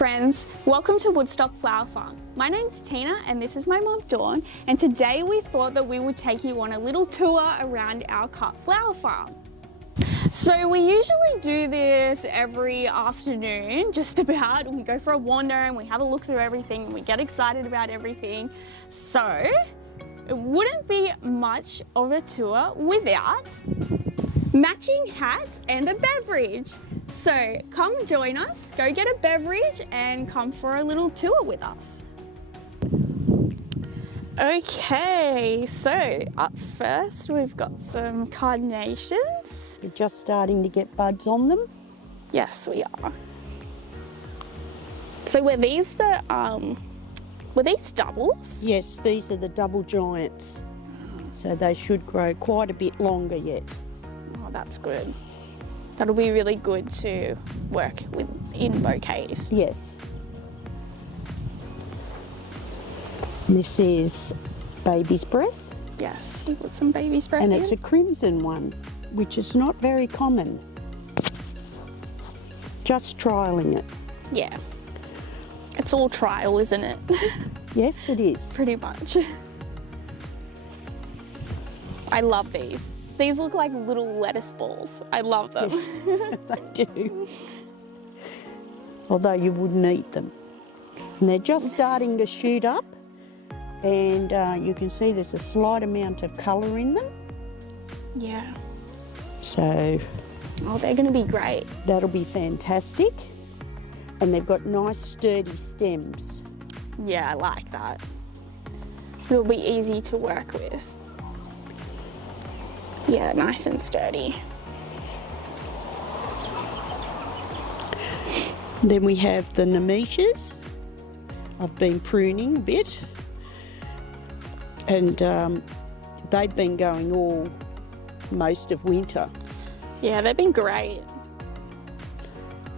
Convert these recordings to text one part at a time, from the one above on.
Friends, welcome to Woodstock Flower Farm. My name's Tina and this is my mum Dawn, and today we thought that we would take you on a little tour around our cut flower farm. So we usually do this every afternoon, just about. We go for a wander and we have a look through everything and we get excited about everything. So it wouldn't be much of a tour without matching hats and a beverage. So come join us, go get a beverage and come for a little tour with us. Okay, so up first we've got some carnations. They're just starting to get buds on them. Yes, we are. So were these doubles? Yes, these are the double giants. So they should grow quite a bit longer yet. Oh, that's good. That'll be really good to work with in bouquets. Yes. This is baby's breath. Yes, we put some baby's breath And in. it's a crimson one, which is not very common. Just trialling it. Yeah. It's all trial, isn't it? Yes, it is. Pretty much. I love these. These look like little lettuce balls. I love them. Yes, they do. Although you wouldn't eat them. And they're just starting to shoot up. And you can see there's a slight amount of colour in them. Yeah. So Oh, they're going to be great. that'll be fantastic. And they've got nice sturdy stems. Yeah, I like that. It'll be easy to work with. Yeah, nice and sturdy. Then we have the nemesias. I've been pruning a bit. And they've been going most of winter. Yeah, they've been great.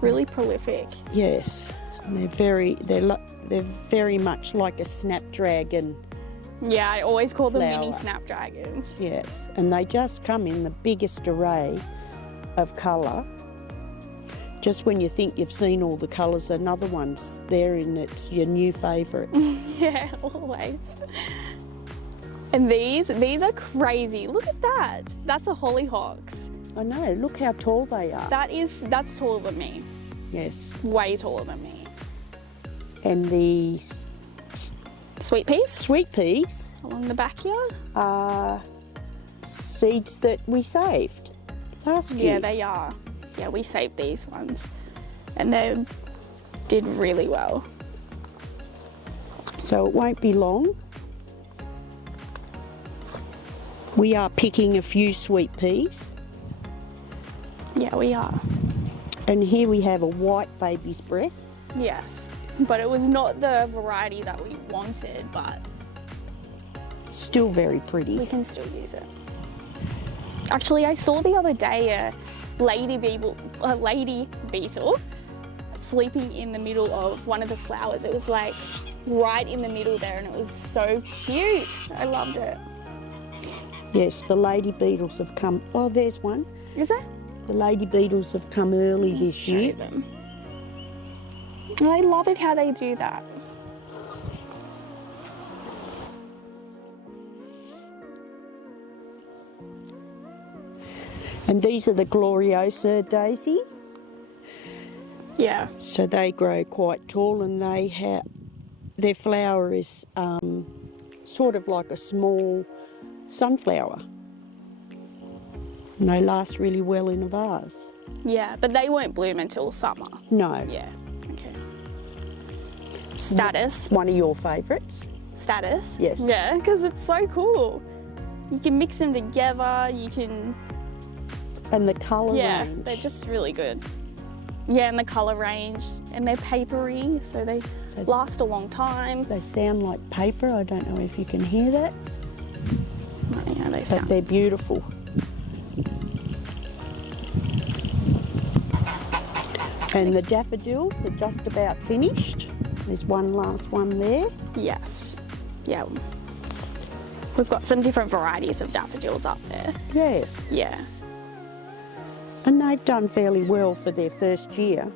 Really prolific. Yes, and they're very much like a snapdragon. Yeah, I always call them mini Flower. snapdragons. Yes, and they just come in the biggest array of colour. Just when you think you've seen all the colours, another one's there and it's your new favourite. Yeah, always. And these are crazy. Look at that. That's a hollyhocks. I know, look how tall they are. That's taller than me. Yes, Way taller than me. and the Sweet peas sweet peas along the back here. are seeds that we saved last year. Yeah, they are. Yeah, we saved these ones and they did really well. So it won't be long. We are picking a few sweet peas. Yeah, we are. And here we have a white baby's breath. Yes, but it was not the variety that we wanted, but Still very we pretty. can still use it. Actually, I saw the other day a lady beetle sleeping in the middle of one of the flowers. It was like right in the middle there and it was so cute. I loved it. Yes, the lady beetles have come. Oh, there's one. Is that? The lady beetles have come early this Show year. them. I love it how they do that. And these are the Gloriosa daisy. Yeah. So they grow quite tall and their flower is sort of like a small sunflower. And they last really well in a vase. Yeah, but they won't bloom until summer. No. Yeah. Okay. Status. One of your favourites. Status. Yes. Yeah, because it's so cool. You can mix them together. You can. And the colour Yeah, range. they're just really good. Yeah, and the colour range, and they're papery, so they last a long time. They sound like paper. I don't know if you can hear that, Oh, yeah, they but sound. they're beautiful. And the daffodils are just about finished. There's one last one there. Yes. Yeah. We've got some different varieties of daffodils up there. Yes. Yeah. And they've done fairly well for their first year.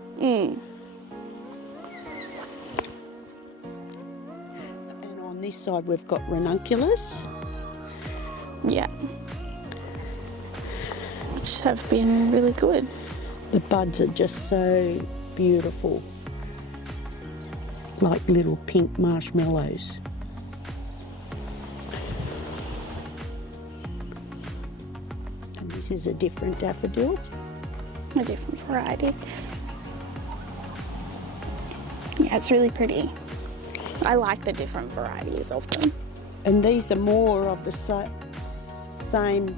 this side we've got ranunculus. Yeah. Which have been really good. The buds are just so beautiful. Like little pink marshmallows. And this is a different daffodil. A different variety. Yeah, it's really pretty. I like the different varieties of them. And these are more of the same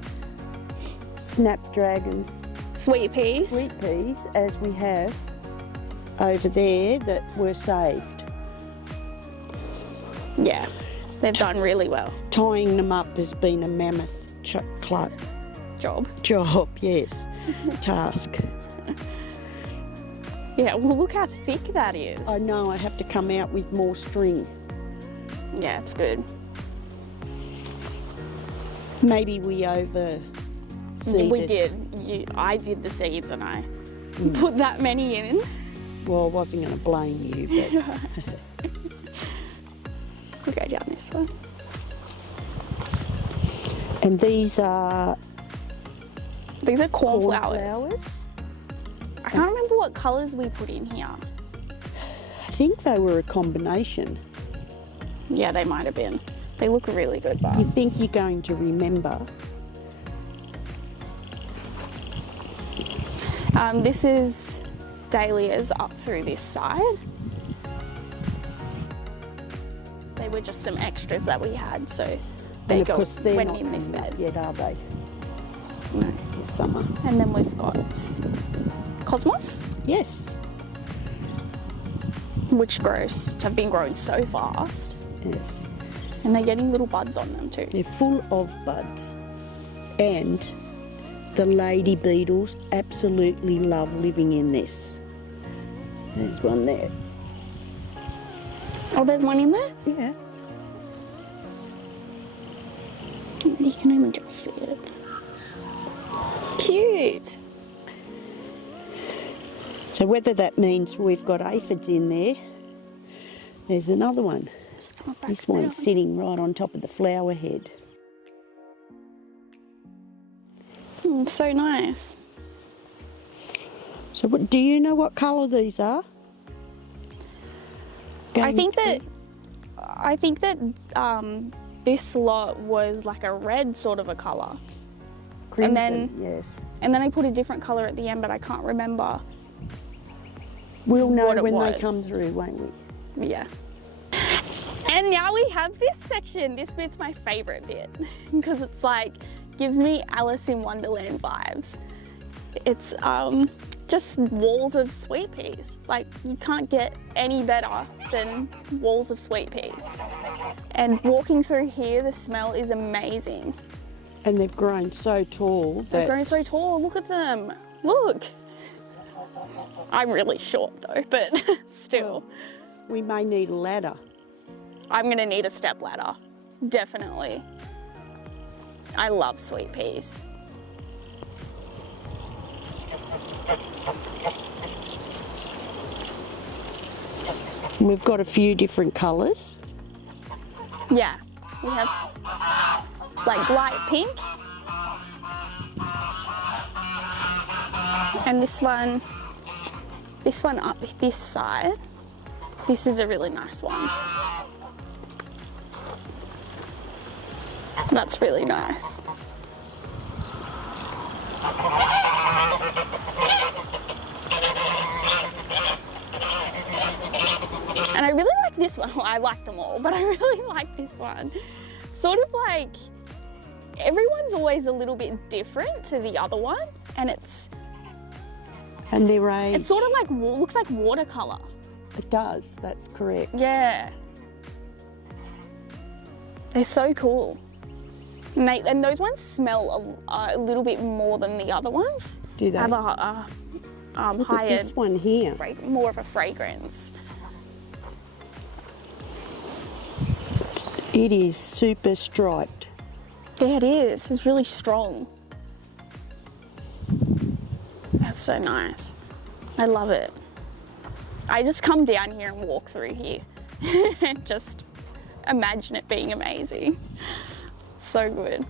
snapdragons, Sweet peas. sweet peas, as we have over there that were saved. Yeah, they've done really well. Tying them up has been a mammoth Job. job, yes, task. Yeah, well look how thick that is. I know I have to come out with more string. Yeah, it's good. Maybe we overseeded. We did. I did the seeds and I put that many in. Well, I wasn't going to blame you, but We'll go down this one. and these are cornflowers. cornflowers. I can't remember what colours we put in here. I think they were a combination. Yeah, they might have been. They look really good, but You think you're going to remember? this is dahlias up through this side. They were just some extras that we had, so they And of course they're went not in this coming up bed. yet, are they? No. In summer. And then we've got cosmos, Yes. which have been growing so fast, Yes. and they're getting little buds on them too. They're full of buds. And the lady beetles absolutely love living in this. There's one there. Oh, there's one in there? Yeah. You can only just see it. Cute. So whether that means we've got aphids in there, there's another one. Just come back This one's down. sitting right on top of the flower head. It's so nice. So do you know what colour these are? I think Going that this lot was like a red sort of a colour. crimson, then- yes. And then I put a different colour at the end, but I can't remember. We'll know what it when was. they come through, won't we? Yeah. And now we have this section. This bit's my favourite bit because it's like, gives me Alice in Wonderland vibes. It's just walls of sweet peas. Like, you can't get any better than walls of sweet peas. And walking through here, the smell is amazing. And they've grown so tall They've that grown so tall, look at them. Look. I'm really short though, but still. we may need a ladder. I'm gonna need a step ladder, definitely. I love sweet peas. And we've got a few different colours. Yeah, we have like light pink. And this one up this side, this is a really nice one. That's really nice. And I really like this one. Well, I like them all, but I really like this one. Sort of like, everyone's always a little bit different to the other one, and it's And they're aged. It's sort of like, looks like watercolour. It does, that's correct. Yeah. They're so cool. And those ones smell a little bit more than the other ones. Do they? Have a Look at higher, this one here. more of a fragrance. It is super striped. Yeah, it is. It's really strong. That's so nice. I love it. I just come down here and walk through here. Just imagine it being amazing. So good.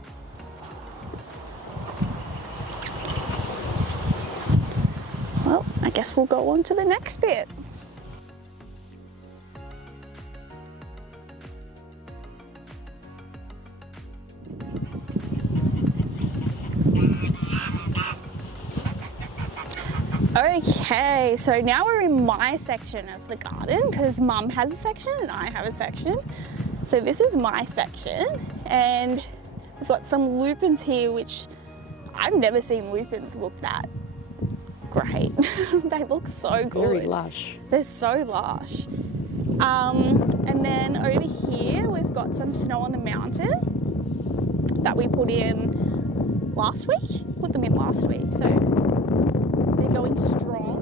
Well, I guess we'll go on to the next bit. Okay, so now we're in my section of the garden because Mum has a section and I have a section. So this is my section and we've got some lupins here, which I've never seen lupins look that great. They look so good. Very lush. They're so lush. And then over here we've got some snow on the mountain that we put in last week. Put them in last week, so they're going strong.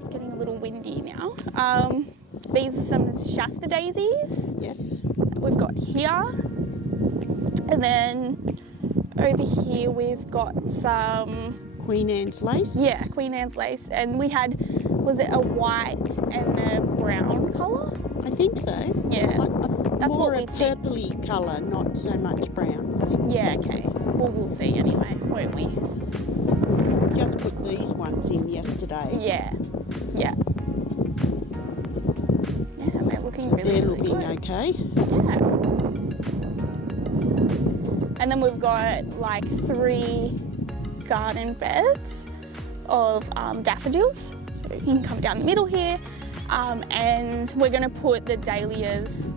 It's getting a little windy now. These are some Shasta daisies. Yes. That we've got here. And then over here we've got some Queen Anne's lace. Yeah, Queen Anne's lace. And we had, was it a white and a brown colour? I think so. Yeah. That's more what we a think. purpley colour, not so much brown, I think. Yeah, okay. Well, we'll see anyway, won't we? Just put these ones in yesterday. Yeah. Yeah. Yeah, and they're looking really, They're really looking good. okay. Yeah. And then we've got like 3 garden beds of daffodils. So you can come down the middle here. And we're going to put the dahlias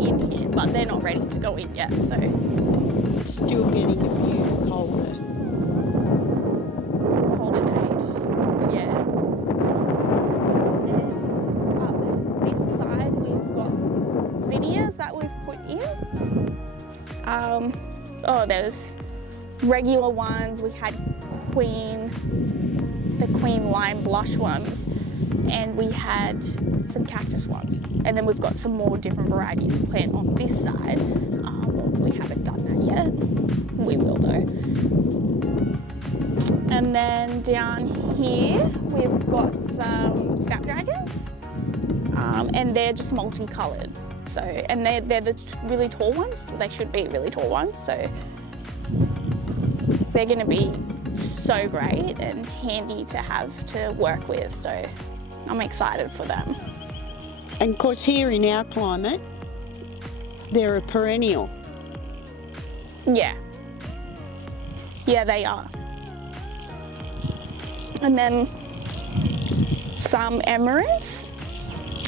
in here, but they're not ready to go in yet, so. It's still getting a few colder days. Yeah. And up this side we've got zinnias that we've put in. Oh, there's regular ones. We had the queen lime blush ones, and we had some cactus ones. And then we've got some more different varieties to plant on this side. We haven't done that yet. We will though. And then down here, we've got some snapdragons. And they're just multicolored. So, and they're the really tall ones. They should be really tall ones. So they're gonna be so great and handy to have to work with. So I'm excited for them. And of course here in our climate, they're a perennial. Yeah. Yeah, they are. And then some amaranth.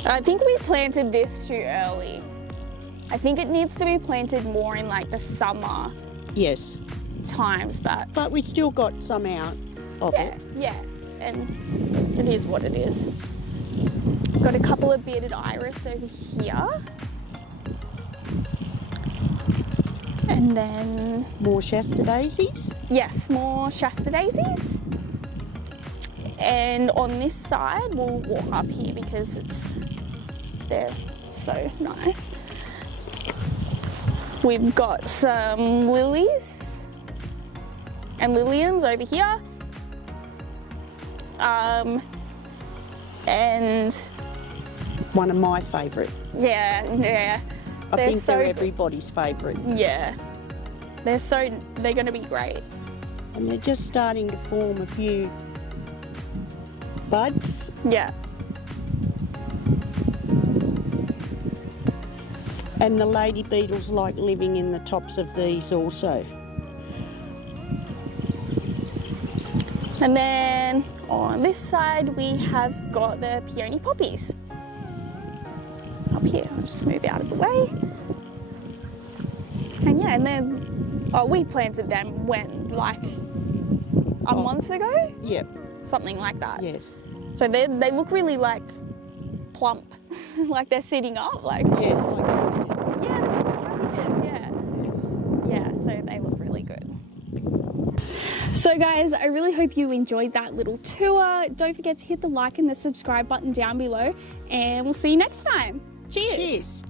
I think we planted this too early. I think it needs to be planted more in like the summer Yes. times, But we still got some out of yeah, it. yeah. And it is what it is. Got a couple of bearded iris over here. And then, More Shasta daisies. yes, more Shasta daisies. And on this side, we'll walk up here because they're so nice. We've got some lilies and liliums over here. And One of my favourite. yeah. I They're think so they're good. everybody's favourite. Yeah. They're gonna be great. And they're just starting to form a few buds. Yeah. And the lady beetles like living in the tops of these also. And then on this side, we have got the peony poppies. Up here, I'll just move out of the way. And yeah, and then, we planted them when, like, a month ago? Yep. Something like that. Yes. So they look really, like, plump. Like they're sitting up, like. Yes, like cabbages. Yeah, they're like cabbages, yeah. Yes. Yeah, so they look really good. So guys, I really hope you enjoyed that little tour. Don't forget to hit the like and the subscribe button down below, and we'll see you next time. Cheers. Cheers.